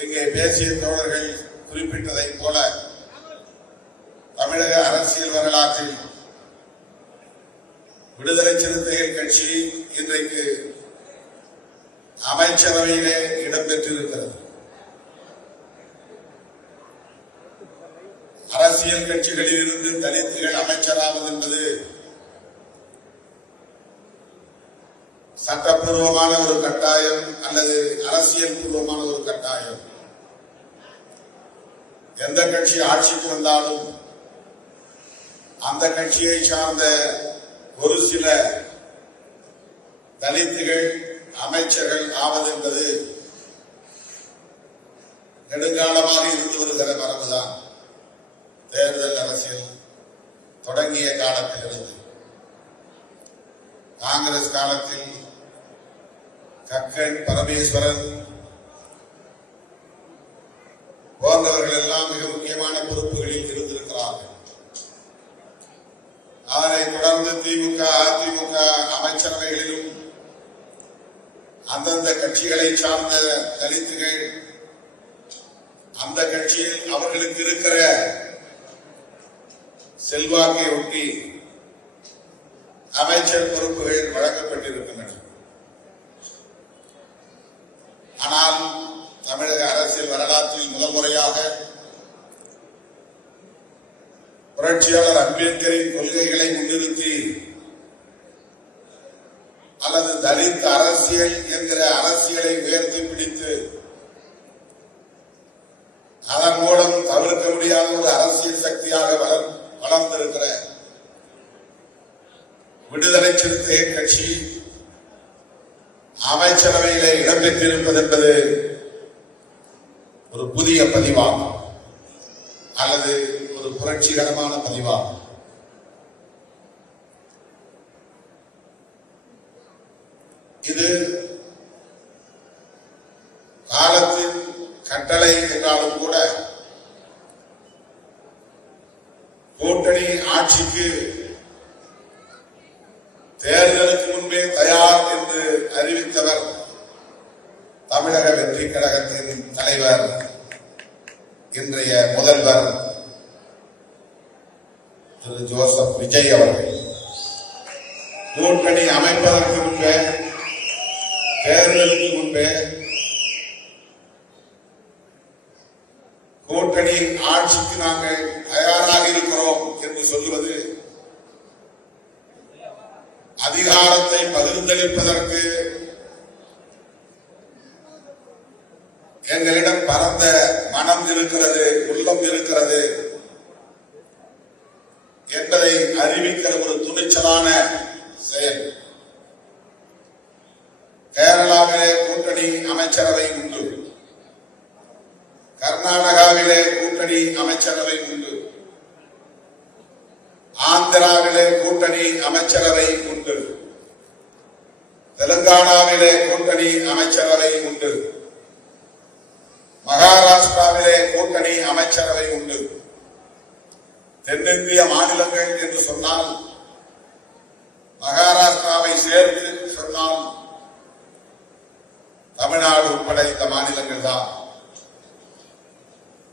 இங்கே பேசிய தோழர்கள் குறிப்பிட்டதைப் போல தமிழக அரசியல் வரலாற்றில் விடுதலை சிறுத்தைகள் கட்சி இன்றைக்கு அமைச்சரவையிலே இடம்பெற்றிருக்கிறது. அரசியல் கட்சிகளில் இருந்து தலித்துகள் அமைச்சராவது என்பது சட்டப்பூர்வமான ஒரு கட்டாயம் அல்லது அரசியல் பூர்வமான ஒரு கட்டாயம். எந்த கட்சி ஆட்சிக்கு வந்தாலும் அந்த கட்சியை சார்ந்த ஒரு சில தலித்துகள் அமைச்சர்கள் ஆவது என்பது நெடுங்காலமாக இருந்து வருகிற மரபுதான். தேர்தல் அரசியல் தொடங்கிய காலத்திலிருந்து காங்கிரஸ் காலத்தில் கக்கன், பரமேஸ்வரன் போன்றவர்கள் எல்லாம் மிக முக்கியமான பொறுப்புகளில் இருந்திருக்கிறார்கள். அதனைத் தொடர்ந்து திமுக, அதிமுக அமைச்சரவைகளிலும் அந்தந்த கட்சிகளை சார்ந்த தலித்துகள் அந்த கட்சியில் அவர்களுக்கு இருக்கிற செல்வாக்கை ஒட்டி அமைச்சர் பொறுப்புகள் வழங்கப்பட்டிருக்கின்றன. ஆனால் தமிழக அரசியல் வரலாற்றில் முதல் முறையாக புரட்சியாளர் அம்பேத்கரின் கொள்கைகளை முன்னிறுத்தி அல்லது தலித் அரசியல் என்கிற அரசியலை உயர்த்தி பிடித்து அதன் மூலம் தவிர்க்க முடியாத ஒரு அரசியல் சக்தியாக வளர்ந்திருக்கிற விடுதலை சிறுத்தைகள் கட்சி அமைச்சரவையிலே இடம்பெற்றிருப்பது என்பது ஒரு புதிய பதிவாகும் அல்லது ஒரு புரட்சிகரமான பதிவாகும். இது காலத்தின் கட்டளை என்றாலும் கூட கூட்டணி ஆட்சிக்கு தேர்தலுக்கு முன்பே தயார் என்று அறிவித்தவர் தமிழக வெற்றி கழகத்தின் தலைவர், இன்றைய முதல்வர் திரு ஜோசப் விஜய் அவர்கள். கூட்டணி அமைப்பதற்கு முன்பே, தேர்தலுக்கு முன்பே கூட்டணி ஆட்சிக்கு நாங்கள் தயாராக இருக்கிறோம் என்று சொல்லுவது அதிகாரத்தை பகிர்ந்தளிப்பதற்கு எங்களிடம் பரந்த மனம் இருக்கிறது, உள்ளம் இருக்கிறது என்பதை அறிவிக்கிற ஒரு துணிச்சலான செயல். கேரளாவிலே கூட்டணி அமைச்சரவை உண்டு, கர்நாடகாவிலே கூட்டணி அமைச்சரவை உண்டு, ஆந்திராவிலே கூட்டணி அமைச்சரவை உண்டு, தெலுங்கானாவிலே கூட்டணி அமைச்சரவை உண்டு, மகாராஷ்டிராவிலே கூட்டணி அமைச்சரவை உண்டு. தென்னிந்திய மாநிலங்கள் என்று சொன்னால், மகாராஷ்டிராவை சேர்த்து சொன்னால் தமிழ்நாடு உட்பட இந்த மாநிலங்கள் தான்.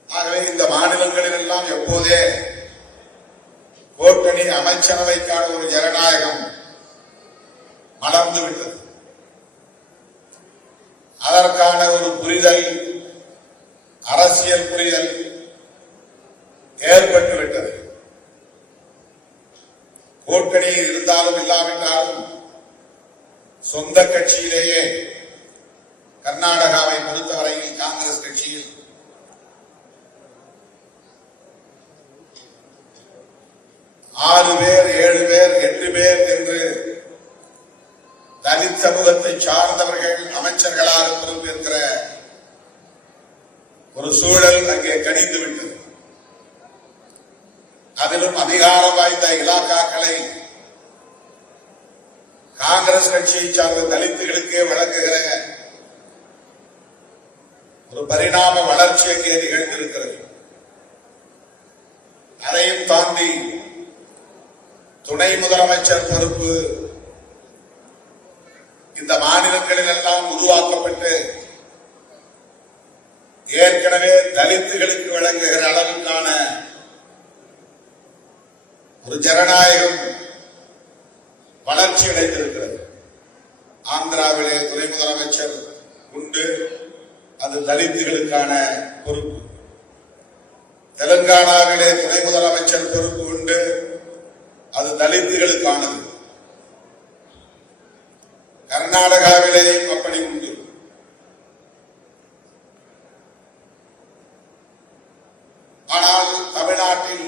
ஆகவே இந்த மாநிலங்களில் எல்லாம் எப்போதே கூட்டணி அமைச்சரவைக்கான ஒரு ஜனநாயகம் மலர்ந்துவிட்டது. அதற்கான ஒரு புரிதல், அரசியல் புரிதல் ஏற்பட்டுவிட்டது. கூட்டணியில் இருந்தாலும் இல்லாவிட்டாலும் சொந்த கட்சியிலேயே கர்நாடகாவை பொறுத்தவரையில் காங்கிரஸ் கட்சியில் 6 பேர், 7 பேர், 8 பேர் என்று தலித் சமூகத்தை சார்ந்தவர்கள் அமைச்சர்களாக பொறுப்பேற்கிற ஒரு சூழல் அங்கே கணிந்து விட்டது. அதிலும் அதிகாரம் வாய்ந்த இலாக்காக்களை காங்கிரஸ் கட்சியை சார்ந்த தலித்துகளுக்கே வழங்குகிற ஒரு பரிணாம வளர்ச்சி அங்கே நிகழ்ந்திருக்கிறது. அதையும் தாண்டி துணை முதலமைச்சர் பொறுப்பு இந்த மாநிலங்களில் எல்லாம் உருவாக்கப்பட்டு ஏற்கனவே தலித்துகளுக்கு வழங்குகிற அளவுக்கான ஒரு ஜனநாயகம் வளர்ச்சி அடைந்திருக்கிறது. ஆந்திராவிலே துணை முதலமைச்சர் உண்டு, அது தலித்துகளுக்கான பொறுப்பு. தெலுங்கானாவிலே துணை முதலமைச்சர் பொறுப்பு உண்டு, அது தலித்துகளுக்கானது. கர்நாடகாவிலேயும் அப்படி உண்டு. ஆனால் தமிழ்நாட்டில்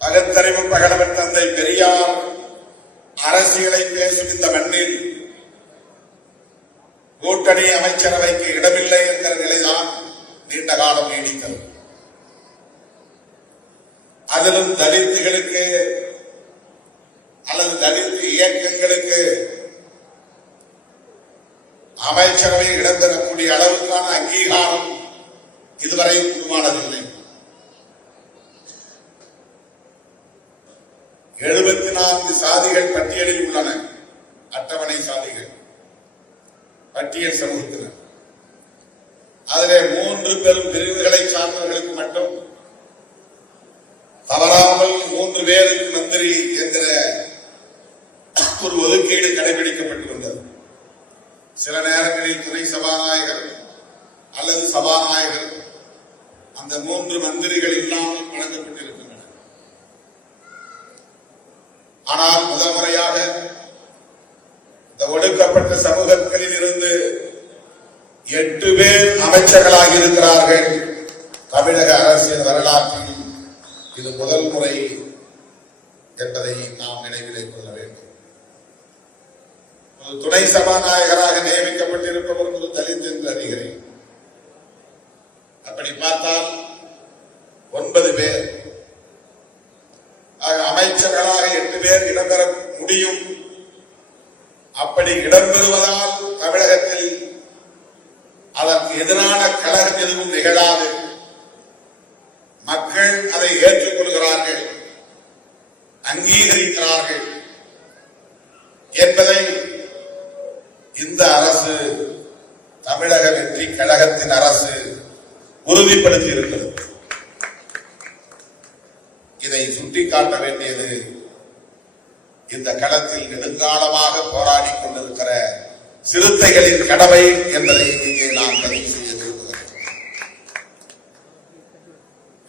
பகுத்தறிவு பகலவன் தந்தை பெரியார் அரசியலை பேசும் இந்த மண்ணில் கூட்டணி அமைச்சரவைக்கு இடமில்லை என்கிற நிலைதான் நீண்ட காலம் நீடித்தது. அதிலும் தலித்துகளுக்கு அல்லது தலித்து இயக்கங்களுக்கு அமைச்சரவை இடம்பெறக்கூடிய அளவுக்கான அங்கீகாரம் இதுவரை உருவானதில்லை. 74 சாதிகள் பட்டியலில் உள்ளன. அட்டவணை சாதிகள் பட்டியல் சமூகத்தினர். அதிலே 3 பெரும் பிரிவுகளை சார்ந்தவர்களுக்கு மட்டும் தவறாமல் 3 பேருக்கு மந்திரி என்கிற ஒரு ஒதுக்கீடு கடைபிடிக்கப்பட்டு வந்தது. சில நேரங்களில் துணை சபாநாயகர் அல்லது சபாநாயகர் அந்த 3 மந்திரிகள் இல்லாமல் வழங்கப்பட்டிருக்கின்றன. ஆனால் முதல் முறையாக இந்த ஒடுக்கப்பட்ட சமூகங்களில் இருந்து 8 பேர் அமைச்சர்களாக இருக்கிறார்கள். தமிழக அரசியல் வரலாற்றில் இது முதல் முறை என்பதை நாம் நினைவிலே கொள்ள வேண்டும். துணை சபாநாயகராக நியமிக்கப்பட்டிருப்பவர் ஒரு தலித் என்று அறிகிறேன். அப்படி பார்த்தால் 9 பேர். அமைச்சர்களாக 8 பேர் இடம்பெற முடியும். அப்படி இடம்பெறுவதால் தமிழகத்தில் அதற்கு எதிரான கலகம் எதுவும் நிகழாது. மக்கள் அதை ஏற்றுக்கொள்கிறார்கள், அங்கீகரிக்கிறார்கள் என்பதை இந்த அரசு, தமிழக வெற்றி கழகத்தின் அரசு உறுதிப்படுத்தி இருக்கிறது. இதை சுட்டிக்காட்ட வேண்டியது இந்த களத்தில் நெடுங்காலமாக போராடி கொண்டிருக்கிற சிறுத்தைகளின் கடமை என்பதை இங்கே நான் பதிவு செய்ய விரும்புகிறேன்.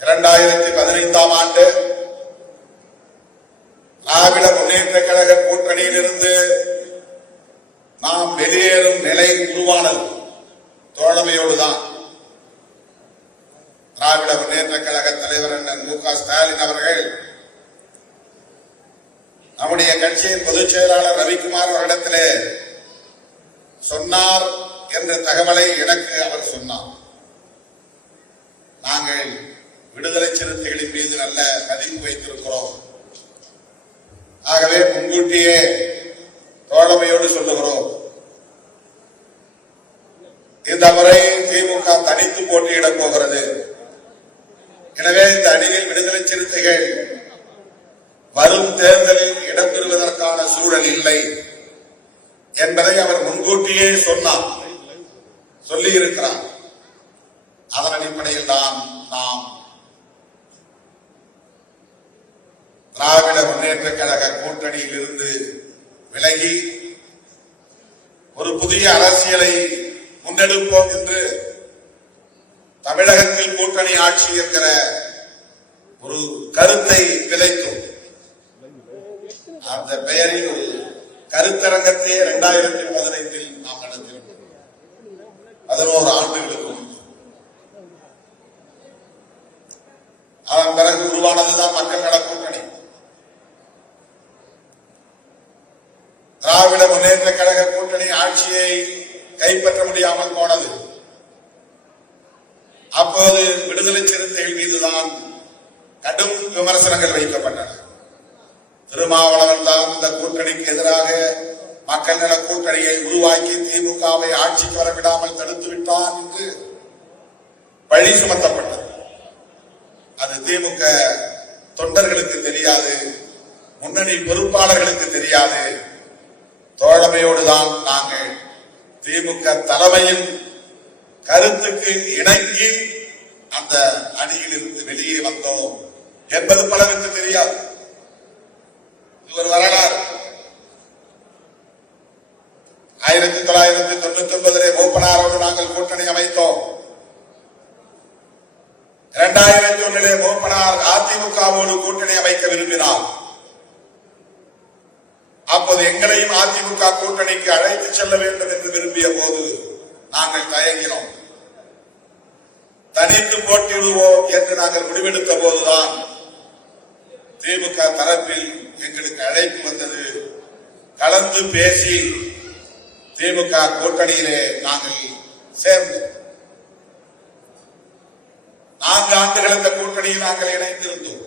2015ஆம் ஆண்டு திராவிட முன்னேற்ற கழக கூட்டணியில் இருந்து நாம் வெளியேறும் நிலை உருவானது தோழமையோடுதான். திராவிட முன்னேற்ற கழக தலைவர் அண்ணன் மு.க. ஸ்டாலின் அவர்கள் நம்முடைய கட்சியின் பொதுச் செயலாளர் ரவிக்குமார் அவரிடத்திலே சொன்னார் என்ற தகவலை எனக்கு அவர் சொன்னார். நாங்கள் விடுதலை சிறுத்தைகளின் மீது நல்ல மதிப்பு வைத்திருக்கிறோம், ஆகவே முன்கூட்டியே தோழமையோடு சொல்லுகிறோம், இந்த முறை திமுக தனித்து போட்டியிடப் போகிறது, எனவே இந்த அணியில் விடுதலை சிறுத்தைகள் வரும் தேர்தலில் இடம்பெறுவதற்கான சூழல் இல்லை என்பதை அவர் முன்கூட்டியே சொன்னார், சொல்லி இருக்கிறார். அதன் அடிப்படையில் தான் நாம் திராவிட முன்னேற்ற கழக கூட்டணியில் இருந்து விலகி ஒரு புதிய அரசியலை முன்னெடுப்போம் என்று தமிழகத்தில் கூட்டணி ஆட்சி என்கிற ஒரு கருத்தை விதைத்தோம். அந்த பெயரில் ஒரு கருத்தரங்கத்தை 2015 நாம் நடத்தினோம். 11 ஆண்டுகளுக்கும் அதன் பிறகு உருவானதுதான் மக்கள் நல கூட்டணி. திராவிட முன்னேற்ற கழக கூட்டணி ஆட்சியை கைப்பற்ற முடியாமல் போனது. அப்போது விடுதலை சிறுத்தைகள் மீதுதான் கடும் விமர்சனங்கள் வைக்கப்பட்டன. திருமாவளவன் தான் இந்த கூட்டணிக்கு எதிராக மக்கள் நல கூட்டணியை உருவாக்கி திமுகவை ஆட்சிக்கு வரவிடாமல் தடுத்து விட்டான் என்று பழி சுமத்தப்பட்டது. அது திமுக தொண்டர்களுக்கு தெரியாது, முன்னணி பொறுப்பாளர்களுக்கு தெரியாது. தோழமையோடுதான் நாங்கள் திமுக தலைமையின் கருத்துக்கு இணங்கி அந்த அணியில் இருந்து வெளியே வந்தோம் என்பது பலருக்கு தெரியாது. இது ஒரு வரலாறு. 1999 மூப்பனாரோடு நாங்கள் கூட்டணி அமைத்தோம். 2001 மூப்பனார் அதிமுகவோடு கூட்டணி அமைக்க விரும்பினார். அப்போது எங்களையும் அதிமுக கூட்டணிக்கு அழைத்து செல்ல வேண்டும் என்று விரும்பிய போது நாங்கள் தயங்கினோம். தனித்து போட்டியிடுவோம் என்று நாங்கள் முடிவெடுத்த போதுதான் திமுக தரப்பில் எங்களுக்கு அழைப்பு வந்தது. கலந்து பேசி திமுக கூட்டணியிலே நாங்கள் சேர்ந்தோம். 4 ஆண்டுகள் அந்த கூட்டணியில் நாங்கள் இணைந்திருந்தோம்.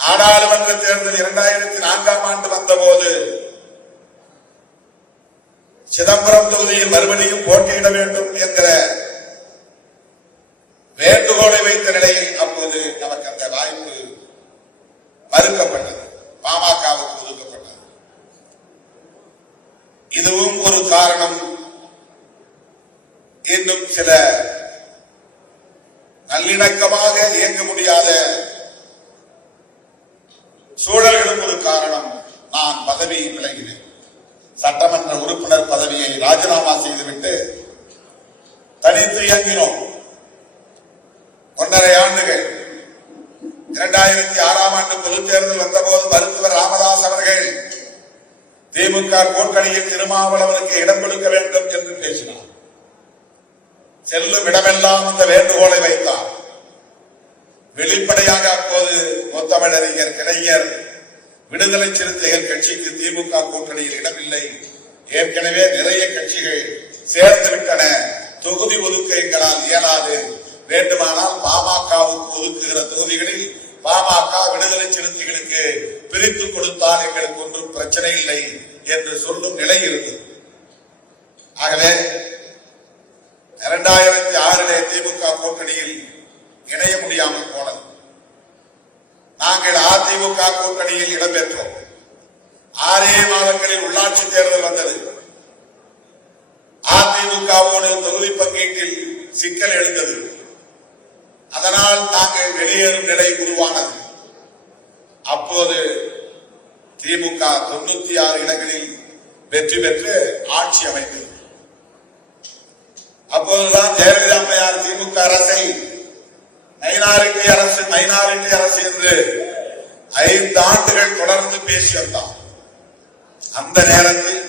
நாடாளுமன்ற தேர்தல் 2004ஆம் ஆண்டு வந்தபோது சிதம்பரம் தொகுதியில் மறுபடியும் போட்டியிட வேண்டும் என்கிற வேண்டுகோளை வைத்த நிலையில் அப்போது நமக்கு அந்த வாய்ப்பு மறுக்கப்பட்டது, பாமகவுக்கு ஒதுக்கப்பட்டது. இதுவும் ஒரு காரணம். இன்னும் சில நல்லிணக்கமாக இயங்க முடியாத சூழல்களும் ஒரு காரணம். நான் பதவியை விலகினேன். சட்டமன்ற உறுப்பினர் பதவியை ராஜினாமா செய்துவிட்டு தனித்து இயங்கினோம். 1.5 ஆண்டுகள். 2006ஆம் ஆண்டு பொதுத் தேர்தல் வந்தபோது மருத்துவர் ராமதாஸ் அவர்கள் திமுக கூட்டணியில் திருமாவளவனுக்கு இடம் கொடுக்க வேண்டும் என்று பேசினார். செல்லும் இடமெல்லாம் அந்த வேண்டுகோளை வைத்தார். வெளிப்படையாக அப்போது முத்தமிழறிஞர் கலைஞர் விடுதலை சிறுத்தைகள் கட்சிக்கு திமுக கூட்டணியில் இடமில்லை, ஏற்கனவே நிறைய கட்சிகள் சேர்ந்து விட்டன, தொகுதி ஒதுக்க எங்களால் இயலாது, வேண்டுமானால் பாமகவுக்கு ஒதுக்குகிற தொகுதிகளில் பாமக விடுதலை சிறுத்தைகளுக்கு பிரித்து கொடுத்தால் எங்களுக்கு ஒன்றும் பிரச்சனை இல்லை என்று சொல்லும் நிலை இருந்தது. ஆகவே 2006 திமுக கூட்டணியில் இணைய முடியாமல் போனது. நாங்கள் அதிமுக கூட்டணியில் இடம்பெற்றோம். 6 மாதங்களில் உள்ளாட்சி தேர்தல் வந்தது. அதிமுகவோடு தொகுதி பங்கீட்டில் சிக்கல் எழுந்தது. அதனால் நாங்கள் வெளியேறும் நிலை உருவானது. அப்போது திமுக 96 இடங்களில் வெற்றி பெற்று ஆட்சி அமைத்தது. அப்போதுதான் ஜெயலலிதா அம்மையார் திமுக அரசை மைனாரிட்டி அரசு என்று 5 ஆண்டுகள் தொடர்ந்து பேசி வந்தார். அந்த நேரத்தில்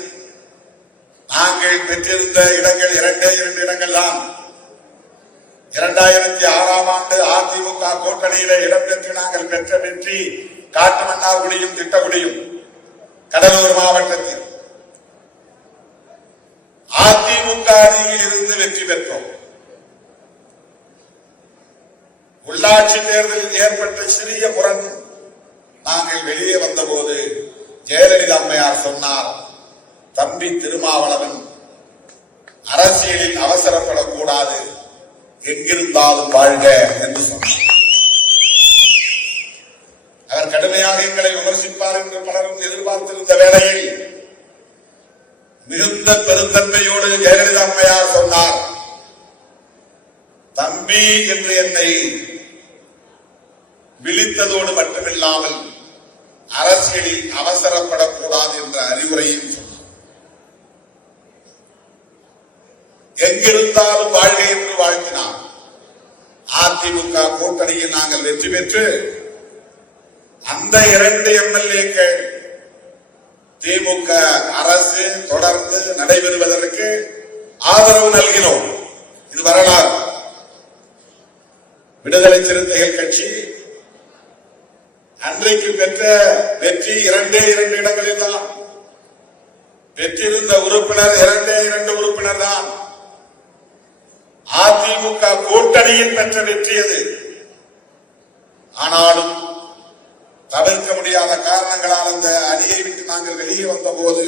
நாங்கள் பெற்றிருந்த இடங்கள் 2 இடங்கள் தான். 2006ஆம் ஆண்டு அதிமுக கூட்டணியில இடம்பெற்று நாங்கள் பெற்ற வெற்றி காட்டுமன்னார்குடியும் திட்டக்குடியும் கடலூர் மாவட்டத்தில் அதிமுக அணியில் இருந்து வெற்றி பெற்றோம். உள்ளாட்சி தேர்தலில் ஏற்பட்ட சிறிய முரண் நாங்கள் வெளியே வந்தபோது ஜெயலலிதா அம்மையார் சொன்னார், தம்பி திருமாவளவன் அரசியலில் அவசரப்படக்கூடாது, எங்கிருந்தாலும் வாழ்க என்று சொன்னார். அவர் கடுமையாக எங்களை விமர்சிப்பார் என்று பலரும் எதிர்பார்த்திருந்த வேளையில் மிகுந்த பெருந்தன்மையோடு ஜெயலலிதா அம்மையார் சொன்னார், தம்பி என்று என்னை விழித்ததோடு மட்டுமில்லாமல் அரசியலில் அவசரப்படக்கூடாது என்ற அறிவுரையும் சொன்னார். எங்கிருந்தாலும் வாழ்க என்று வாழ்த்தினார். அதிமுக கூட்டணியில் நாங்கள் வெற்றி பெற்று அந்த 2 எம்எல்ஏக்கள் திமுக அரசு தொடர்ந்து நடைபெறுவதற்கு ஆதரவு நல்கினோம். இது வரலாறு. விடுதலை சிறுத்தைகள் கட்சி அன்றைக்கு பெற்ற வெற்றி 2 இடங்களில் தான். பெற்றிருந்த உறுப்பினர் 2 உறுப்பினர் தான். அதிமுக கூட்டணியில் பெற்ற வெற்றி அது. ஆனாலும் தவிர்க்க முடியாத காரணங்களால் அந்த அணியை விட்டு நாங்கள் வெளியே வந்த போது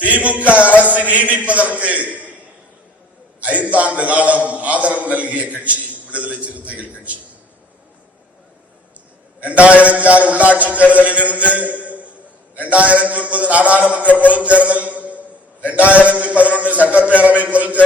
திமுக அரசு நீடிப்பதற்கு 5 ஆண்டு காலம் ஆதரவு நல்கிய கட்சி விடுதலை சிறுத்தைகள் கட்சி. 2006 உள்ளாட்சி தேர்தலில் இருந்து 2009 நாடாளுமன்ற பொதுத் தேர்தல், 2011 சட்டப்பேரவை பொதுத் தேர்தல்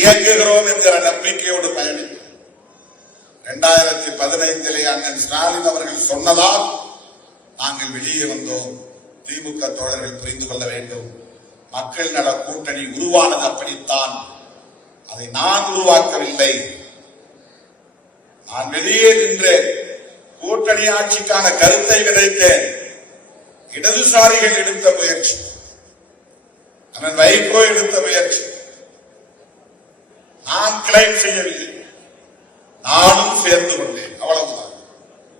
இயங்குகிறோம் என்கிற நம்பிக்கையோடு பயணித்தோம். 2015 அண்ணன் ஸ்டாலின் அவர்கள் சொன்னதால் நாங்கள் வெளியே வந்தோம். திமுக தோழர்கள் புரிந்து கொள்ள வேண்டும், மக்கள் நல கூட்டணி உருவானது அப்படித்தான். அதை நான் உருவாக்கவில்லை. நான் வெளியே நின்றேன், கூட்டணி ஆட்சிக்கான கருத்தை விதைத்தேன். இடதுசாரிகள் எடுத்த முயற்சி, அண்ணன் வைகோ எடுத்த முயற்சி, நான் கிளைம் செய்யவில்லை, நானும் சேர்ந்து கொண்டேன். அவ்வளவுதான்,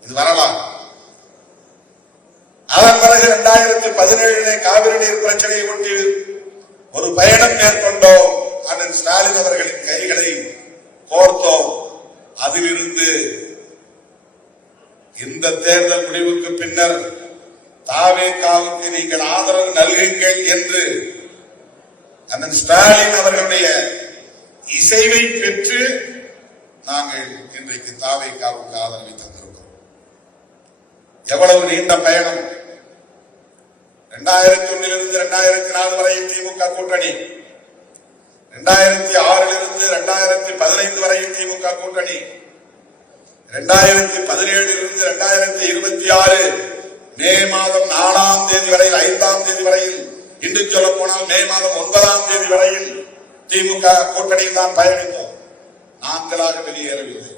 இது வரலாறு. அதன் பிறகு 2017 காவிரி நீர் பிரச்சனையை ஒட்டி ஒரு பயணம் மேற்கொண்டோம். அண்ணன் ஸ்டாலின் அவர்களின் கைகளை கோர்த்தோம். அதிலிருந்து இந்த தேர்தல் முடிவுக்கு பின்னர் தாவேகாவுக்கு நீங்கள் ஆதரவு நல்குங்கள் என்று அண்ணன் ஸ்டாலின் அவர்களுடைய இசைவை பெற்று நாங்கள் இன்றைக்கு தாவேகாவுக்கு ஆதரவை தந்திருக்கிறோம். எவ்வளவு நீண்ட பயணம்! 2001 2004 வரை திமுக கூட்டணி, 2006 2015 வரை திமுக கூட்டணி, 2017 2026 மே மாதம் 4ஆம் தேதி வரையில் 5ஆம் தேதி வரையில், இன்று சொல்ல போனால் மே மாதம் 9ஆம் தேதி வரையில் திமுக கூட்டணியில் தான் பயணித்தோம். நான்களாக வெளியேறவில்லை.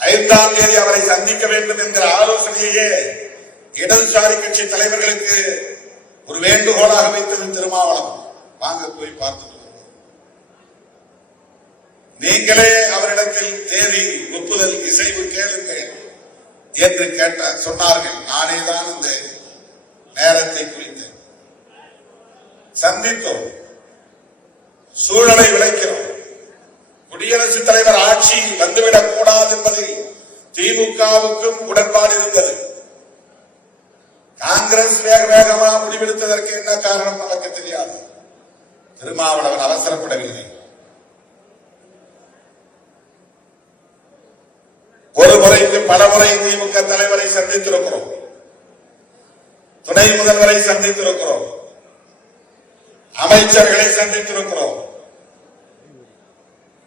5ஆம் தேதி அவரை சந்திக்க வேண்டும் என்கிற ஆலோசனையே இடதுசாரி கட்சி தலைவர்களுக்கு ஒரு வேண்டுகோளாக வைத்தது திருமாவளவன். வாங்க போய் பார்த்து நீங்களே அவரிடத்தில் தேதி ஒப்புதல் இசைவு கேளுங்கள் என்று சொன்னார்கள். நானே தான் இந்த நேரத்தை குறித்தேன். சந்தித்தோம், சூழலை விளைக்கிறோம். குடியரசுத் தலைவர் ஆட்சி வந்துவிடக் கூடாது என்பதில் திமுகவுக்கும் உடன்பாடு இருந்தது. காங்கிரஸ் வேகமாக முடிவெடுத்ததற்கு என்ன காரணம் நமக்கு தெரியாது. திருமாவளவன் அவசரப்படவில்லை. ஒரு முறைக்கு பல முறை திமுக தலைவரை சந்தித்திருக்கிறோம், துணை முதல்வரை சந்தித்திருக்கிறோம், அமைச்சர்களை சந்தித்திருக்கிறோம்,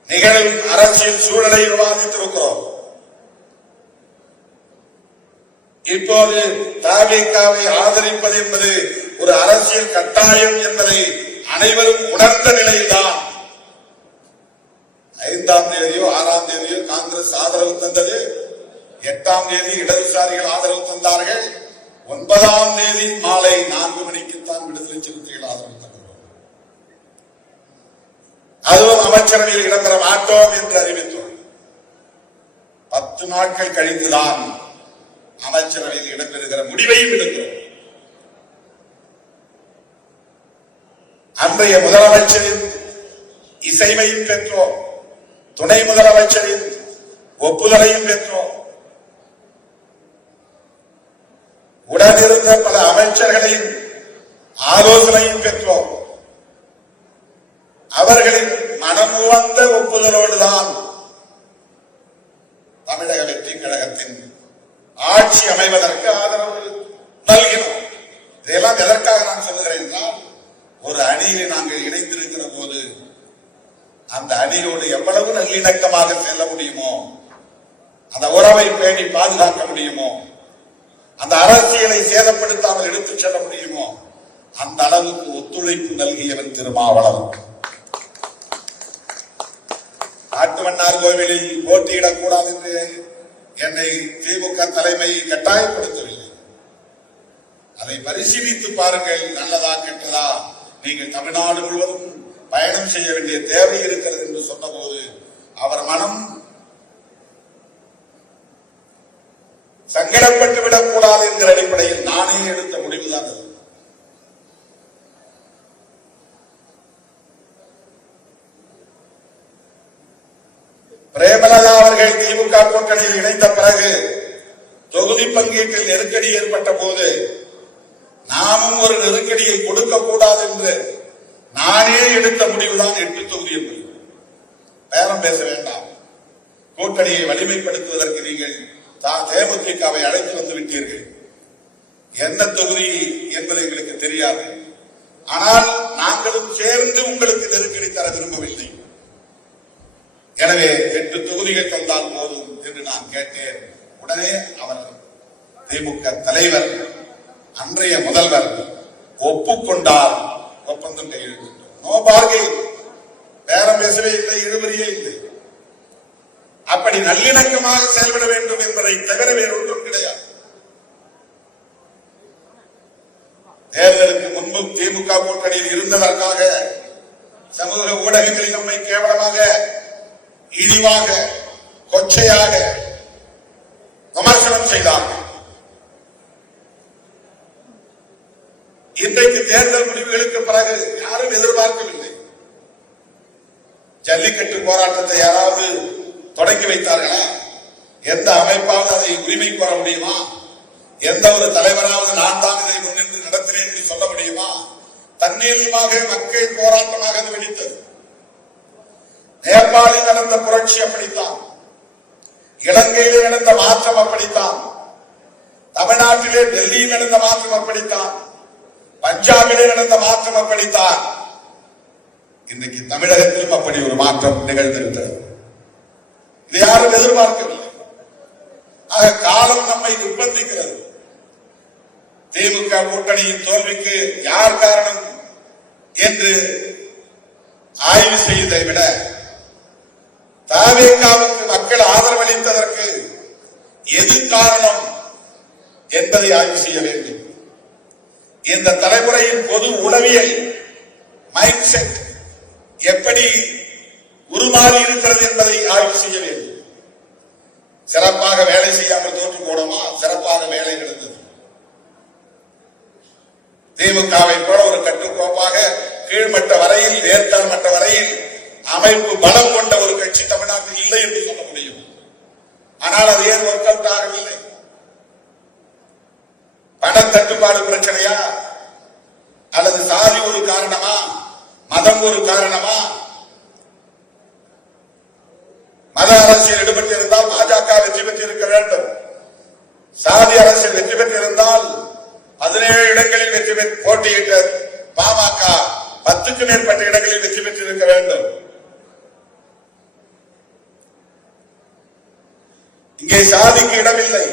நிகழும் அரசியல் சூழலை விவாதித்திருக்கிறோம். இப்போது தாவேகாவை ஆதரிப்பது என்பது ஒரு அரசியல் கட்டாயம் என்பதை அனைவரும் உணர்ந்த நிலையில்தான் 5ஆம் தேதியோ 6ஆம் தேதியோ காங்கிரஸ் ஆதரவு தந்தது, 8ஆம் தேதி இடதுசாரிகள் ஆதரவு தந்தார்கள், 9ஆம் தேதி மாலை 4 மணிக்குத்தான் விடுதலை சிறுத்தைகள் ஆதரவு தந்தார்கள். அதுவும் அமைச்சரவையில் இடம்பெற மாட்டோம் என்று அறிவித்தோம். 10 நாட்கள் கழித்துதான் அமைச்சரவையில் இடம்பெறுகிற முடிவையும் எடுக்கிறோம். அன்றைய முதலமைச்சரின் இசைவையும் பெற்றோம், துணை முதலமைச்சரின் ஒப்புதலையும் பெற்றோம். உடனிருந்த பல அமைச்சர்களின் ஆலோசனையும் பெற்றோம். அவர்களின் மனமுவந்த ஒப்புதலோடுதான் தமிழக வெற்றி கழகத்தின் ஆட்சி அமைவதற்கு ஆதரவு நல்கினோம். இதெல்லாம் எதற்காக நான் சொல்லுகிறேன் என்றால், ஒரு அணியிலே நாங்கள் இணைந்திருக்கிற போது அந்த அணியோடு எவ்வளவு நல்லிணக்கமாக செல்ல முடியுமோ, அந்த உறவை பேணி பாதுகாக்க முடியுமோ, அந்த அரசியலை சேதப்படுத்தாமல் எடுத்துச் செல்ல முடியுமோ, அந்த அளவுக்கு ஒத்துழைப்பு நல்கியவன் திருமாவளவன். காட்டுமன்னார் கோவிலில் போட்டியிடக்கூடாது என்று என்னை திமுக தலைமை கட்டாயப்படுத்தவில்லை. அதை பரிசீலித்து பாருங்கள், நல்லதா கெட்டதா, நீங்கள் தமிழ்நாடு முழுவதும் பயணம் செய்ய வேண்டிய தேவை இருக்கிறது என்று சொன்னபோது அவர் மனம் சங்கடப்பட்டு விடக்கூடாது என்கிற அடிப்படையில் நானே எடுத்த முடிவுதான் அது. பிரேமலதா அவர்கள் திமுக கூட்டணியில் இணைந்த பிறகு தொகுதி பங்கீட்டில் நெருக்கடி ஏற்பட்ட போது நாமும் ஒரு நெருக்கடியை கொடுக்க கூடாது என்று நானே எடுத்த முடிவுதான் 8 தொகுதி முடிவு. பேரம் பேச வேண்டாம். கூட்டணியை வலிமைப்படுத்துவதற்கு நீங்கள் தேமுதிகவை அழைத்து வந்து விட்டீர்கள். என்ன தொகுதி என்பது எங்களுக்கு தெரியாது. ஆனால் நாங்களும் சேர்ந்து உங்களுக்கு நெருக்கடி தர விரும்பவில்லை. எனவே 8 தொகுதிகள் தந்தால் போதும் என்று நான் கேட்டேன். உடனே அவர் திமுக தலைவர் அன்றைய முதல்வர் ஒப்புக்கொண்டார். ஒப்பந்தம் கையெழுத்திட்டோம். நோ பார்கெயின், பேரம் பேசவே இல்லை, இழுபறியே இல்லை. அப்படி நல்லிணக்கமாக செயல்பட வேண்டும் என்பதை தவிர வேறு ஒன்றும் கிடையாது. தேர்தலுக்கு முன்பும் திமுக கூட்டணியில் இருந்ததற்காக சமூக ஊடகங்களில் நம்மை கேவலமாக, இழிவாக, கொச்சையாக விமர்சனம் செய்தார்கள். இன்றைக்கு தேர்தல் முடிவுகளுக்கு பிறகு யாரும் எதிர்பார்க்கவில்லை. ஜல்லிக்கட்டு போராட்டத்தை யாராவது தொடங்கி வைத்தார்களா? எந்த அமைப்பாவது அதை உரிமை கோர முடியுமா? எந்த ஒரு தலைவராவது நான் தான் இதை முன்னின்று நடத்தினேன் என்று சொல்ல முடியுமா? தண்ணீரமாக மக்கள் போராட்டமாக அது வெடித்தது. நேபாளில் நடந்த புரட்சி அப்படித்தான், இலங்கையில் நடந்த மாற்றம் அப்படித்தான், தமிழ்நாட்டிலே டெல்லியில் நடந்த மாற்றம் அப்படித்தான், பஞ்சாபிலே நடந்த மாற்றம் அப்படித்தான். இன்றைக்கு தமிழகத்திலும் அப்படி ஒரு மாற்றம் நிகழ்ந்திருக்கிறது. இதை யாரும் எதிர்பார்க்கவில்லை. ஆக காலம் நம்மை நிர்பந்திக்கிறது. திமுக கூட்டணியின் தோல்விக்கு யார் காரணம் என்று ஆய்வு செய்வதை விட தவேகாவுக்கு மக்கள் ஆதரவளித்ததற்கு எது காரணம் என்பதை ஆய்வு செய்ய வேண்டும். இந்த தலைமுறையின் பொது உளவியல் மைண்ட் செட் எப்படி உருமாறி இருக்கிறது என்பதை ஆய்வு செய்ய வேண்டும். சிறப்பாக வேலை செய்யாமல் தோற்று போனோமா? சிறப்பாக வேலை நடந்தது. திமுகவை போல ஒரு கட்டுக்கோப்பாக கீழ்மட்ட வரையில், நேர்கால் மட்ட வரையில் அமைப்பு பலம் கொண்ட ஒரு கட்சி தமிழ்நாட்டில் இல்லை என்று சொல்ல முடியும். ஆனால் அது ஏன் ஒர்க் அவுட் ஆகவில்லை? பண தட்டுப்பாடு பிரச்சனையா, அல்லது சாதி ஒரு காரணமா, மதம் ஒரு காரணமா? மத அரசியல் ஈடுபட்டு இருந்தால் பாஜக வெற்றி பெற்று இருக்க வேண்டும். சாதி அரசியல் வெற்றி பெற்றிருந்தால் 17 இடங்களில் வெற்றி பெற்று போட்டியிட்ட பாமக 10க்கும் மேற்பட்ட இடங்களில் வெற்றி பெற்றிருக்க வேண்டும். இங்கே சாதிக்கு இடமில்லை,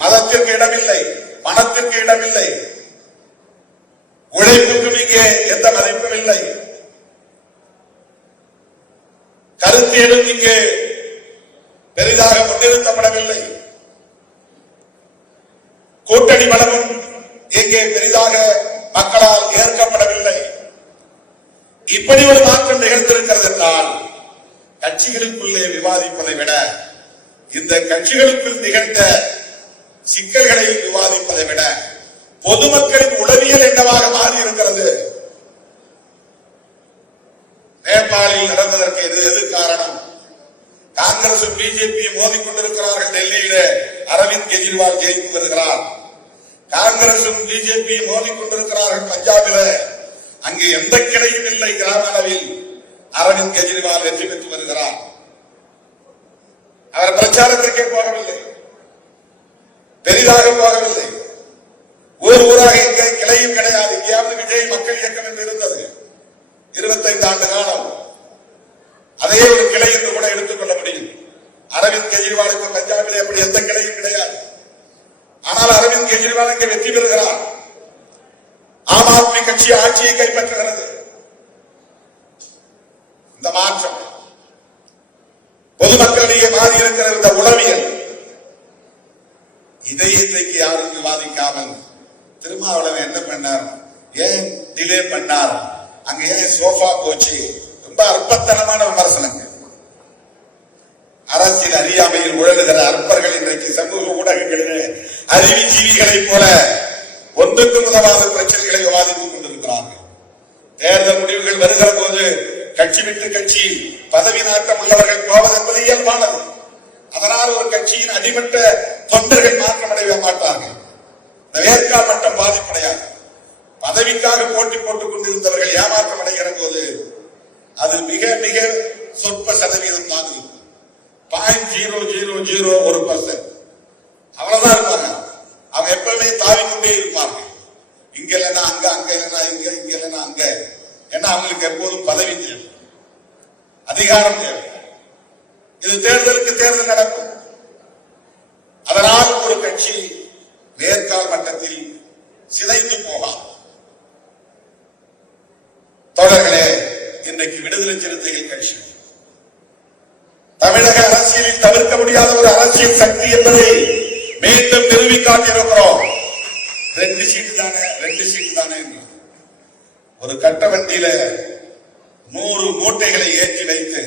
மதத்திற்கு இடமில்லை, பணத்திற்கு இடமில்லை, உழைப்புக்கும் இங்கே எந்த மதிப்பும் இல்லை, கருத்தியலும் இங்கே பெரிதாக முன்னிறுத்தப்படவில்லை, கூட்டணி பலமும் இங்கே பெரிதாக மக்களால் ஏற்கப்படவில்லை. இப்படி ஒரு மாற்றம் நிகழ்ந்திருக்கிறது என்றால் கட்சிகளுக்குள்ளே விவாதிப்பதை விட இந்த கட்சிகளுக்குள் நிகழ்ந்த சிக்கல்களை விவாதிப்பதை விட பொதுமக்களின் உளவியல் என்னவாக மாறி இருக்கிறது? நேபாளில் நடந்ததற்கு எது காரணம்? காங்கிரசும் பிஜேபியும் மோதிக்கொண்டிருக்கிறார்கள். டெல்லியிலே அரவிந்த் கெஜ்ரிவால் ஜெயித்து வருகிறார். காங்கிரசும் பிஜேபியும் மோதிக்கொண்டிருக்கிறார்கள் பஞ்சாபில். அங்கே எந்த கிளையும் இல்லை. கிராம அளவில் அரவிந்த் கெஜ்ரிவால் வெற்றி பெற்று வருகிறார். அவர் பிரச்சாரத்திற்கே போகவில்லை, பெரிதாக போகவில்லை. ஊராக இங்கே கிளையும் கிடையாது. இங்கேயாவது விஜய் மக்கள் இயக்கம் என்று இருந்தது 25 ஆண்டு காலம். அதே ஒரு கிளை என்று கூட எடுத்துக் கொள்ள முடியும். அரவிந்த் கெஜ்ரிவாலுக்கு பஞ்சாபிலே அப்படி எந்த கிளையும் கிடையாது. ஆனால் அரவிந்த் கெஜ்ரிவால் இங்கே வெற்றி பெறுகிறார். ஆம் ஆத்மி கட்சி ஆட்சியை கைப்பற்றுகிறது. இந்த மாற்றம் பொதுமக்களிடையே மாறி இருக்கிற இந்த உளவியல், இதை இன்றைக்கு யாரும் விவாதிக்காமல் திருமாவளவன் என்ன பண்ணார், ஏன் டிலே பண்ணார், அங்க ஏன் சோஃபா போச்சு, ரொம்ப அற்பத்தனமான விமர்சனங்கள். அரசியல் அறியாமையில் உழலுகிற அற்பர்கள் இன்றைக்கு சமூக ஊடகங்களிலே அறிவுஜீவிகளைப் போல ஒன்றுக்கு உதவாத பிரச்சனைகளை விவாதித்துக் கொண்டிருக்கிறார்கள். தேர்தல் முடிவுகள் வருகிற போது கட்சி விட்டு கட்சி பதவி நாட்டம் உள்ளவர்கள் போவது என்பது இயல்பானது. அதனால் ஒரு கட்சியின் அடிமட்ட தொண்டர்கள் மாற்றமடைய மாட்டார்கள். வேர்க்கால் மட்டம் பாதிப்படையாது. பதவிக்காக போட்டி போட்டுக் கொண்டிருந்தவர்கள் ஏமாற்றம் அடைகிற போது அது மிக மிக சொற்ப சதவீதம் தான் இருக்கும். 0.001% அவ்வளவுதான் இருப்பாங்க. அவங்க எப்பவுமே தாவிக்கொண்டே இருப்பார்கள். இங்க இல்லைன்னா அங்க, அங்க இல்லைன்னா இங்க, இங்க இல்லைன்னா அங்க. ஏன்னா அவங்களுக்கு எப்போதும் பதவி தேவை, அதிகாரம் தேவை. இது தேர்தலுக்கு தேர்தல் நடக்கும். அதனால் ஒரு கட்சி நேர்கால் மட்டத்தில் சிதைந்து போகாது. தோழர்களே, இன்றைக்கு விடுதலை சிறுத்தைகள் கட்சி தமிழக அரசியலில் தவிர்க்க முடியாத ஒரு அரசியல் சக்தி என்பதை மீண்டும் நிறுவி காட்டியிருக்கிறோம். 2 சீட்டு தானே. ஒரு கட்ட வண்டியில 100 மூட்டைகளை ஏற்றி வைத்து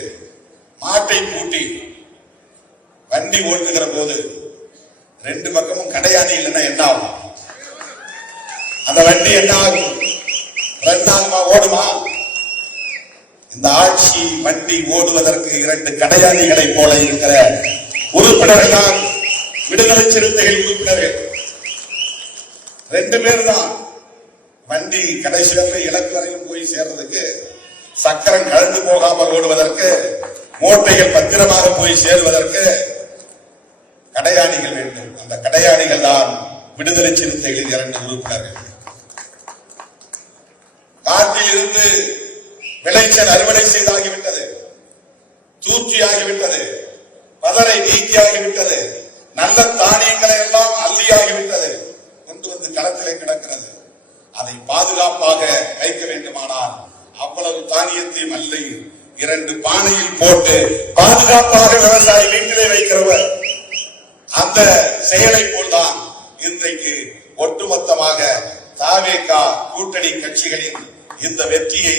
மாட்டை பூட்டி வண்டி ஓட்டுகிற போது 2 பக்கமும் கடையாணி இல்லைன்னா என்ன ஆகும்? அந்த வண்டி என்ன ஆகும்? 2 ஆகுமா? ஓடுமா? இந்த ஆட்சி வண்டி ஓடுவதற்கு 2 கடையாணிகளை போல இருக்கிற உறுப்பினர்கள் தான் விடுதலை சிறுத்தைகள் உறுப்பினர்கள். 2 பேர் தான். வண்டி கடைசி வரை இலக்கு வரையும் போய் சேர்றதுக்கு, சக்கரம் கலந்து போகாமல் ஓடுவதற்கு, மூட்டைகள் பத்திரமாக போய் சேருவதற்கு கடையாணிகள் வேண்டும். அந்த கடையாணிகள் தான் விடுதலை சிறுத்தைகளின் 2 உறுப்பினர்கள். காட்டில் இருந்து விளைச்சல் அறுவடை செய்தாகிவிட்டது, தூற்றியாகிவிட்டது, பதரை நீக்கியாகிவிட்டது, நல்ல தானியங்களை எல்லாம் அள்ளியாகிவிட்டது, கொண்டு வந்து களத்திலே கிடக்கிறது. அதை பாதுகாப்பாக வைக்க வேண்டுமானால் அவ்வளவு தானியத்தையும் அள்ளி 2 பானையில் போட்டு பாதுகாப்பாக விவசாயி வீட்டிலே வைக்கிறவர். அந்த செயலை போல்தான் இன்றைக்கு ஒட்டுமொத்தமாக தவேக கூட்டணி கட்சிகளின் இந்த வெற்றியை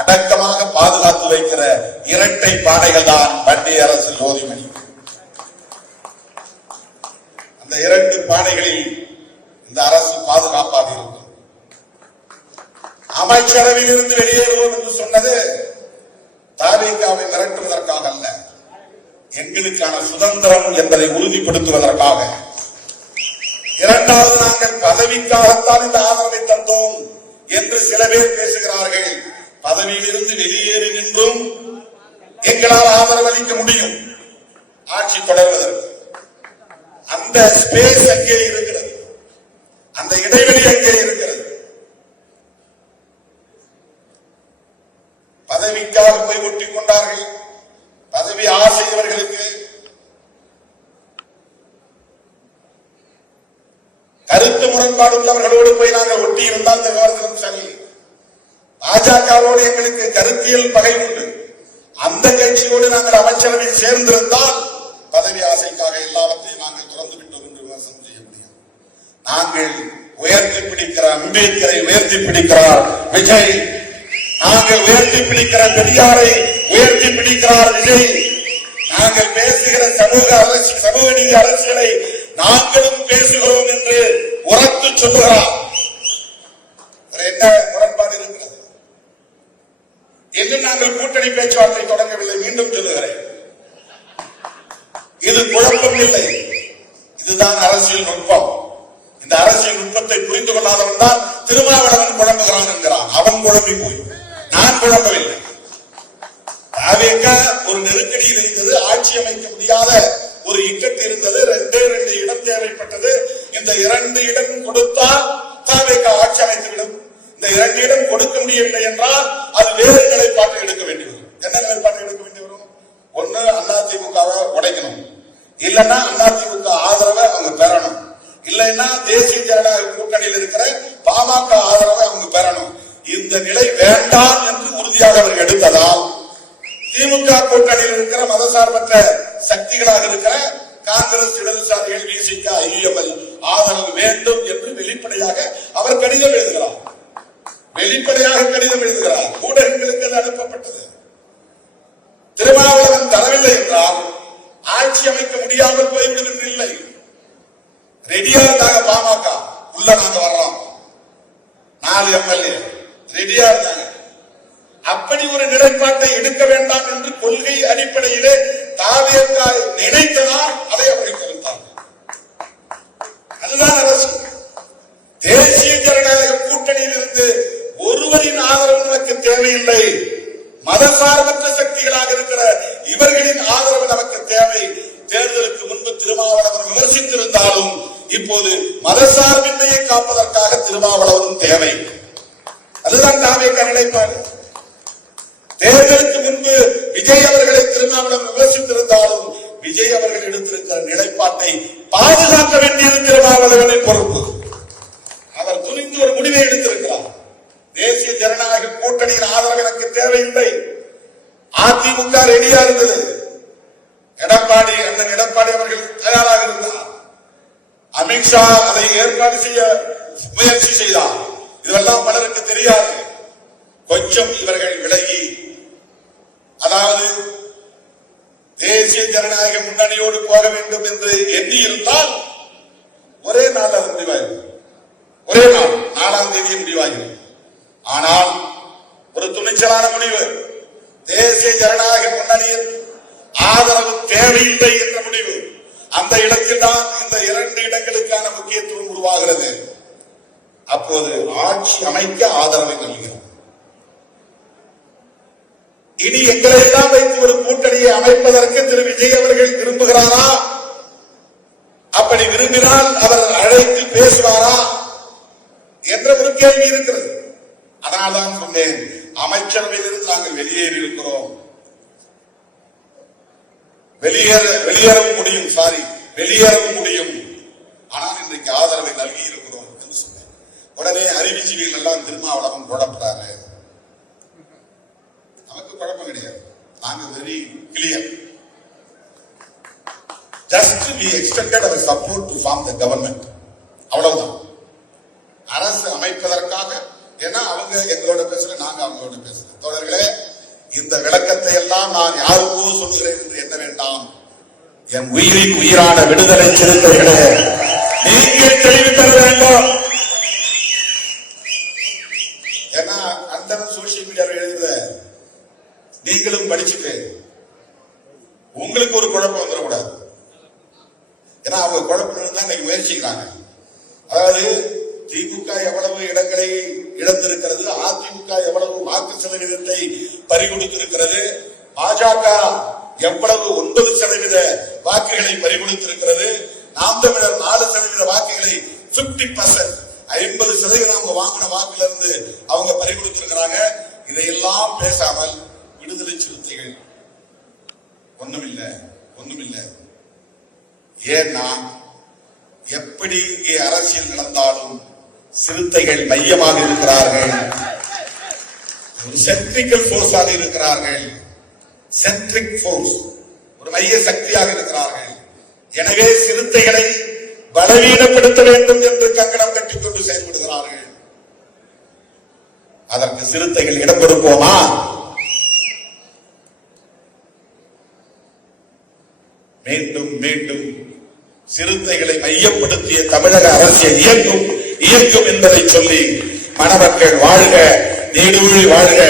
அடக்கமாக பாதுகாத்து வைக்கிற 2 பானைகள் தான் மத்திய அரசு ஜோதிமணி. அந்த 2 பானைகளில் இந்த அரசு பாதுகாப்பாக இருக்கும். அமைச்சரவையில் இருந்து வெளியேறுவோம் என்று சொன்னது தவேகவை மிரட்டுவதற்காக அல்ல, எங்களுக்கான சுதந்திரம் என்பதை உறுதிப்படுத்துவதற்காக. 2வது, நாங்கள் பதவிக்காகத்தான் இந்த ஆதரவை தந்தோம் என்று சில பேர் பேசுகிறார்கள். பதவியில் இருந்து வெளியேறி நின்றும் எங்களால் ஆதரவு அளிக்க முடியும் ஆட்சி தொடர்வதற்கு. அந்த ஸ்பேஸ் அங்கே இருக்கிறது, அந்த இடைவெளி அங்கே இருக்கிறது. பதவிக்காக போய் ஒட்டிக் கொண்டார்கள். பதவி ஆசையவர்களுக்கு கருத்து முரண்பாடு உள்ளவர்களோடு போய் நாங்கள் ஒட்டி இருந்தால் இந்த விமர்சனம் சரி. பாஜகவோடு எங்களுக்கு கருத்தியல் பகை உண்டு. அந்த கட்சியோடு நாங்கள் அமைச்சரவையில் சேர்ந்திருந்தால் பதவி ஆசைக்காக எல்லாவற்றையும் நாங்கள் திறந்து விட்டோம் என்று விமர்சனம் செய்ய முடியும். நாங்கள் உயர்த்தி பிடிக்கிற அம்பேத்கரை உயர்த்தி பிடிக்கிறார் விஜய், நாங்கள் உயர்த்தி பிடிக்கிற பெரியாரை உயர்த்தி பிடிக்கிறார் விஜய், நாங்கள் பேசுகிற சமூக நீதி அரசியலை நாங்களும் பேசுகிறோம் என்று உரத்து சொல்லுகிறார். என்ன முரண்பாடு இருக்கிறது? இன்னும் நாங்கள் கூட்டணி பேச்சுவார்த்தை தொடங்கவில்லை. மீண்டும் சொல்லுகிறேன், இது குழப்பம் இல்லை, இதுதான் அரசியல் நுட்பம். இந்த அரசியல் நுட்பத்தை புரிந்து கொள்ளாதவன் தான் திருமாவளவன் குழம்புகிறான் என்கிறான். அவன் குழம்பி போய், நான் குழம்பவில்லை. தவேக ஒரு நெருக்கடியில் இருந்தது, ஆட்சி அமைக்க முடியாத ஒரு இக்கட்டு இருந்தது. 2 இடம் தேவைப்பட்டது. இந்த 2 இடம் கொடுத்தால் தவேக ஆட்சி அமைத்துவிடும். இந்த 2 இடம் கொடுக்க முடியவில்லை என்றால் அது வேறு நிலைப்பாட்டை எடுக்க வேண்டி வரும். என்ன நிலைப்பாட்டை எடுக்க வேண்டி வரும்? ஒண்ணு அதிமுகவை உடைக்கணும், இல்லைன்னா அதிமுக ஆதரவை அவங்க பெறணும், இல்லைன்னா தேசிய ஜனநாயக கூட்டணியில் இருக்கிற பாமக ஆதரவை அவங்க பெறணும். இந்த நிலை வேண்டாம் என்று உறுதியாக அவர்கள் எடுத்ததால் திமுக கூட்டணியில் இருக்கிற மதசார்பற்ற சக்திகளாக இருக்கிற காங்கிரஸ், இடதுசாரிகள், விசிக, ஐஎம்எல் ஆதரவு வேண்டும் என்று வெளிப்படையாக அவர் கடிதம் எழுதுகிறார். ஊடகங்களுக்கு அது அனுப்பப்பட்டது. திருமாவளவன் தரவில்லை என்றால் ஆட்சி அமைக்க முடியாமல் போய்விடும் இல்லை. ரெடியா இருந்தாங்க பாமக, உள்ள நாங்க வர்றோம், 4 எம்எல்ஏ ரெடியா இருந்தாங்க. அப்படி ஒரு நிலைப்பாட்டை எடுக்க வேண்டாம் என்று கொள்கை அடிப்படையிலே தவேக நினைத்ததால் அதை அப்படி கருத்தார். அதுதான் அரசு. தேசிய ஜனநாயக கூட்டணியில் இருந்து ஒருவரின் ஆதரவு நமக்கு தேவையில்லை. மதசார்பற்ற சக்திகளாக இருக்கிற இவர்களின் ஆதரவு நமக்கு தேவை. தேர்தலுக்கு முன்பு திருமாவளவன் விமர்சித்திருந்தாலும் இப்போது மதசார்பின்மையை காப்பதற்காக திருமாவளவனும் தேவை. அதுதான் தாவேக நிலைப்பாடு. தேர்தலுக்கு முன்பு விஜய் அவர்களை திருமாவளவன் விமர்சித்திருந்தாலும் விஜய் அவர்கள் எடுத்திருக்கிற நிலைப்பாட்டை பாதுகாக்க வேண்டியது திருமாவளவனின் பொறுப்பு. அவர் துணிந்து ஒரு முடிவை எடுத்திருக்கிறார். தேசிய ஜனநாயக கூட்டணியின் ஆதரவு எனக்கு தேவையில்லை. அதிமுக ரெடியா இருந்தது. எடப்பாடி அண்ணன் எடப்பாடி அவர்கள் தயாராக இருந்தார். அமித்ஷா அதை ஏற்பாடு செய்ய முயற்சி செய்தார். இதெல்லாம் பலருக்கு தெரியாது. கொஞ்சம் இவர்கள் விலகி, அதாவது தேசிய ஜனநாயக முன்னணியோடு போக வேண்டும் என்று எண்ணி இருந்தால் ஒரே நாள் அது முடிவாயிருக்கும். ஒரே நாள் 4ஆம் தேதி முடிவாகிறது. ஆனால் ஒரு துணிச்சலான முடிவு, தேசிய ஜனநாயக முன்னணியின் ஆதரவு தேவையில்லை என்ற முடிவு. அந்த இடத்தில் தான் இந்த 2 இடங்களுக்கான முக்கியத்துவம் உருவாகிறது. அப்போது ஆட்சி அமைக்க ஆதரவை நல்கிறோம். இனி எங்களை எல்லாம் வைத்து ஒரு கூட்டணியை அமைப்பதற்கு திரு விஜய் அவர்கள் விரும்புகிறாரா? அப்படி விரும்பினால் அவர் அழைத்து பேசுவாரா என்ற ஒரு கேள்வி இருக்கிறது. அதனால்தான் சொன்னேன், அமைச்சரவையிலிருந்து நாங்கள் வெளியேறி இருக்கிறோம். வெளியேறவும் முடியும். ஆனால் இன்றைக்கு ஆதரவை நல்கி இருக்கிறோம் என்று சொன்னேன். உடனே அறிவுஜீவிகள் எல்லாம் திருமாவளவன் குழப்பறாரு. நமக்கு குழப்பம் கிடையாது. நாங்க very clear. Just we extended our support to form the government. அவ்வளவுதான். அரசு அமைப்பதற்காக. ஏன்னா அவங்க எங்களோட பேசல, நாங்க அவங்களோட பேசல. தோழர்களே, இந்த விளக்கத்தை எல்லாம் நான் யாருக்கோ சொல்கிறேன் என்று எண்ண வேண்டாம். என் உயிரின் உயிரான விடுதலை சிறுத்தைகளே, நீங்கள் தெளிவு பெற வேண்டும். ஏன்னா அந்த சோசியல் மீடியாவில் எழுதுற நீங்களும் படிச்சுட்டு உங்களுக்கு ஒரு குழப்பம் வந்துடக்கூடாது. ஏன்னா அவங்க குழப்பம் தான் இன்னைக்கு முயற்சிக்கிறாங்க. அதாவது திமுக எவ்வளவு இடங்களை இழந்திருக்கிறது, அதிமுக எவ்வளவு வாக்கு சதவீதத்தை பறிகொடுத்திருக்கிறது, பாஜக எவ்வளவு 9% வாக்குகளை பறிகொடுத்திருக்கிறது, நாம் தமிழர் 4% வாக்குகளை 50% 50% அவங்க வாங்கின வாக்குல இருந்து அவங்க பறிகொடுத்திருக்கிறாங்க. இதையெல்லாம் பேசாமல் விடுதலை சிறுத்தைகள் ஒண்ணுமில்லை. ஏன்னா எப்படி இங்கே அரசியல் நடந்தாலும் சிறுத்தைகள் மையமாக இருக்கிறார்கள், ஒரு சென்ட்ரிக்கல் போர்ஸாக இருக்கிறார்கள். சென்ட்ரிக் போர்ஸ், ஒரு மைய சக்தியாக இருக்கிறார்கள். எனவே சிறுத்தைகளை பலவீனப்படுத்த வேண்டும் என்று கங்கணம் கட்டிக்கொண்டு செயல்படுகிறார்கள். அதற்கு சிறுத்தைகள் இடம் கொடுப்போமா? மீண்டும் சிறுத்தைகளை மையப்படுத்திய தமிழக அரசியல் இயக்கும் என்பதை சொல்லி மணமக்கள் வாழ்க, நீடூழி வாழ்க,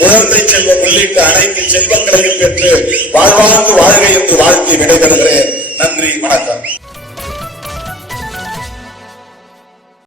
குழந்தை செல்வம் உள்ளிட்ட அனைத்து செல்வங்களையும் பெற்று வாழ்வாங்கு வாழ்க என்று வாழ்த்தி விடைபெறுகிறேன். நன்றி, வணக்கம்.